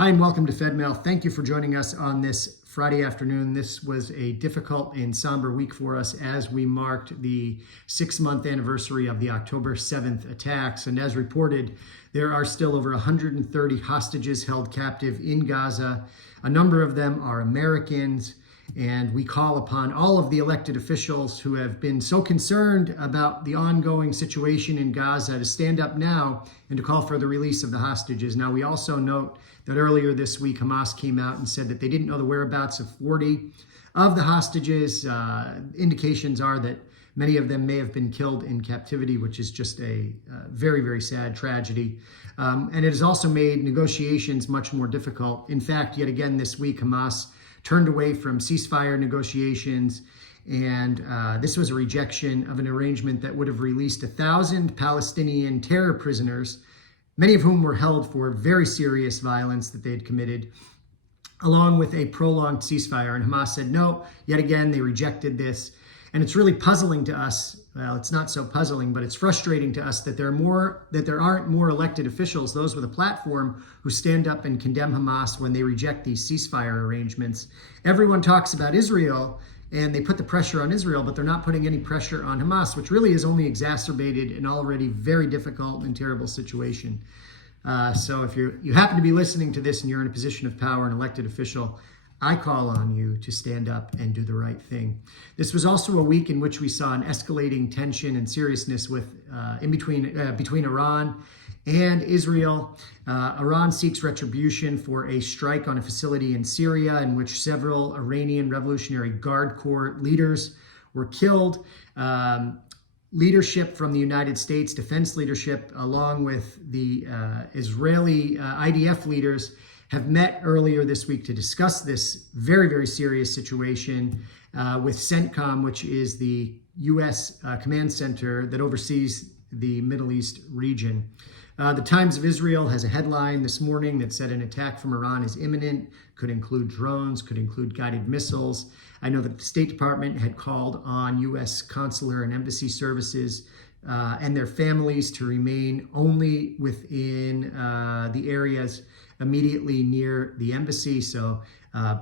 Hi, and welcome to Fedmail. Thank you for joining us on this Friday afternoon. This was a difficult and somber week for us as we marked the 6-month anniversary of the October 7th attacks. And as reported, there are still over 130 hostages held captive in Gaza. A number of them are Americans. And we call upon all of the elected officials who have been so concerned about the ongoing situation in Gaza to stand up now and to call for the release of the hostages. Now, we also note that earlier this week, Hamas came out and said that they didn't know the whereabouts of 40 of the hostages. Indications are that many of them may have been killed in captivity, which is just a very, very sad tragedy. And it has also made negotiations much more difficult. In fact, yet again this week, Hamas turned away from ceasefire negotiations, and this was a rejection of an arrangement that would have released 1,000 Palestinian terror prisoners, many of whom were held for very serious violence that they had committed, along with a prolonged ceasefire. And Hamas said no. Yet again, they rejected this. And it's really puzzling to us. Well, it's not so puzzling, but it's frustrating to us that there aren't more elected officials, those with a platform, who stand up and condemn Hamas when they reject these ceasefire arrangements. Everyone talks about Israel and they put the pressure on Israel, but they're not putting any pressure on Hamas, which really has only exacerbated an already very difficult and terrible situation. So if you happen to be listening to this and you're in a position of power, an elected official, I call on you to stand up and do the right thing. This was also a week in which we saw an escalating tension and seriousness between Iran and Israel. Iran seeks retribution for a strike on a facility in Syria in which several Iranian Revolutionary Guard Corps leaders were killed. Leadership from the United States, defense leadership, along with the Israeli IDF leaders, have met earlier this week to discuss this very, very serious situation with CENTCOM, which is the U.S. command center that oversees the Middle East region. The Times of Israel has a headline this morning that said an attack from Iran is imminent, could include drones, could include guided missiles. I know that the State Department had called on U.S. consular and embassy services and their families to remain only within the areas immediately near the embassy, so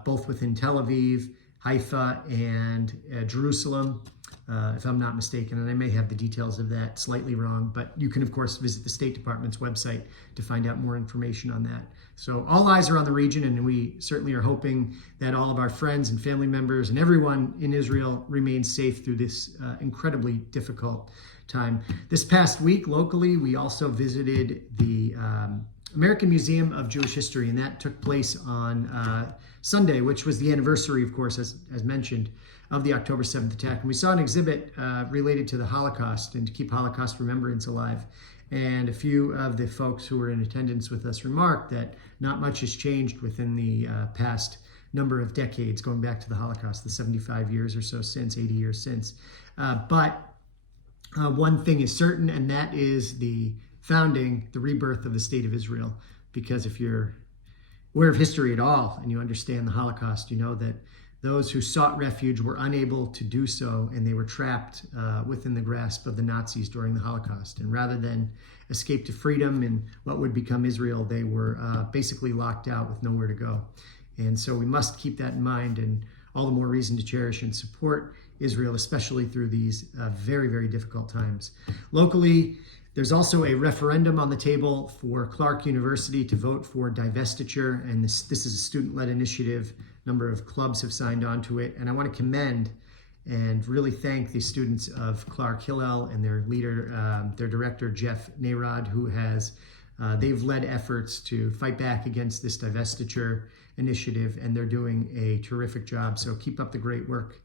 both within Tel Aviv, Haifa, and Jerusalem, if I'm not mistaken, and I may have the details of that slightly wrong, but you can, of course, visit the State Department's website to find out more information on that. So all eyes are on the region, and we certainly are hoping that all of our friends and family members and everyone in Israel remains safe through this incredibly difficult time. This past week, locally, we also visited the American Museum of Jewish History, and that took place on Sunday, which was the anniversary, of course, as mentioned, of the October 7th attack. And we saw an exhibit related to the Holocaust and to keep Holocaust remembrance alive. And a few of the folks who were in attendance with us remarked that not much has changed within the past number of decades, going back to the Holocaust, the 75 years or so since, 80 years since. But one thing is certain, and that is the rebirth of the state of Israel. Because if you're aware of history at all and you understand the Holocaust, you know that those who sought refuge were unable to do so, and they were trapped within the grasp of the Nazis during the Holocaust. And rather than escape to freedom in what would become Israel, they were basically locked out with nowhere to go. And so we must keep that in mind, and all the more reason to cherish and support Israel, especially through these very, very difficult times. Locally, there's also a referendum on the table for Clark University to vote for divestiture, and this is a student-led initiative. A number of clubs have signed on to it, and I want to commend and really thank the students of Clark Hillel and their leader, their director, Jeff Narod, who they've led efforts to fight back against this divestiture initiative, and they're doing a terrific job. So keep up the great work.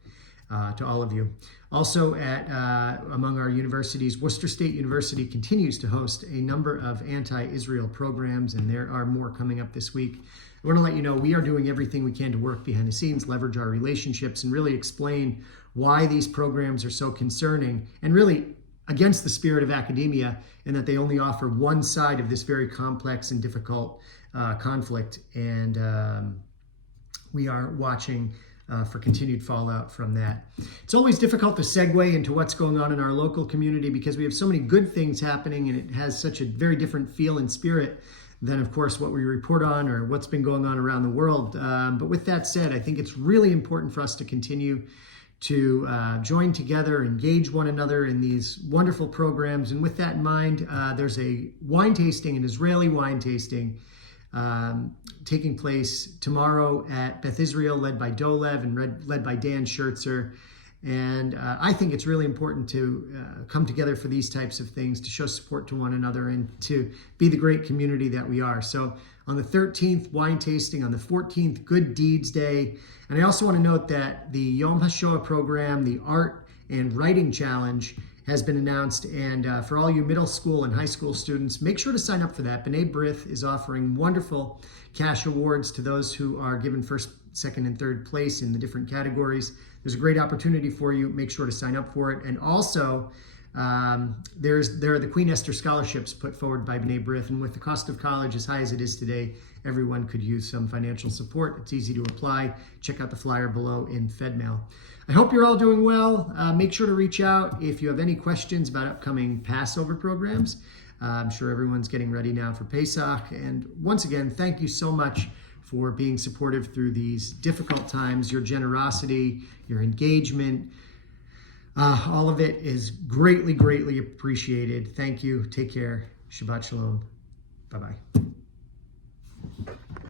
To all of you. Also, among our universities, Worcester State University continues to host a number of anti-Israel programs, and there are more coming up this week. I want to let you know we are doing everything we can to work behind the scenes, leverage our relationships, and really explain why these programs are so concerning and really against the spirit of academia, and that they only offer one side of this very complex and difficult conflict. And we are watching for continued fallout from that. It's always difficult to segue into what's going on in our local community because we have so many good things happening, and it has such a very different feel and spirit than, of course, what we report on or what's been going on around the world. But with that said, I think it's really important for us to continue to join together, engage one another in these wonderful programs. And with that in mind, there's a wine tasting, an Israeli wine tasting, taking place tomorrow at Beth Israel, led by Dolev and led by Dan Schertzer. And I think it's really important to come together for these types of things, to show support to one another and to be the great community that we are. So on the 13th, wine tasting. On the 14th, Good Deeds Day. And I also want to note that the Yom HaShoah program, the Art and Writing Challenge, has been announced. And for all you middle school and high school students, make sure to sign up for that. B'nai B'rith is offering wonderful cash awards to those who are given first, second, and third place in the different categories. There's a great opportunity for you. Make sure to sign up for it. And also, there are the Queen Esther scholarships put forward by B'nai B'rith. And with the cost of college as high as it is today, everyone could use some financial support. It's easy to apply. Check out the flyer below in Fedmail. I hope you're all doing well. Make sure to reach out if you have any questions about upcoming Passover programs. I'm sure everyone's getting ready now for Pesach. And once again, thank you so much for being supportive through these difficult times. Your generosity, your engagement, all of it is greatly, greatly appreciated. Thank you. Take care. Shabbat Shalom. Bye-bye.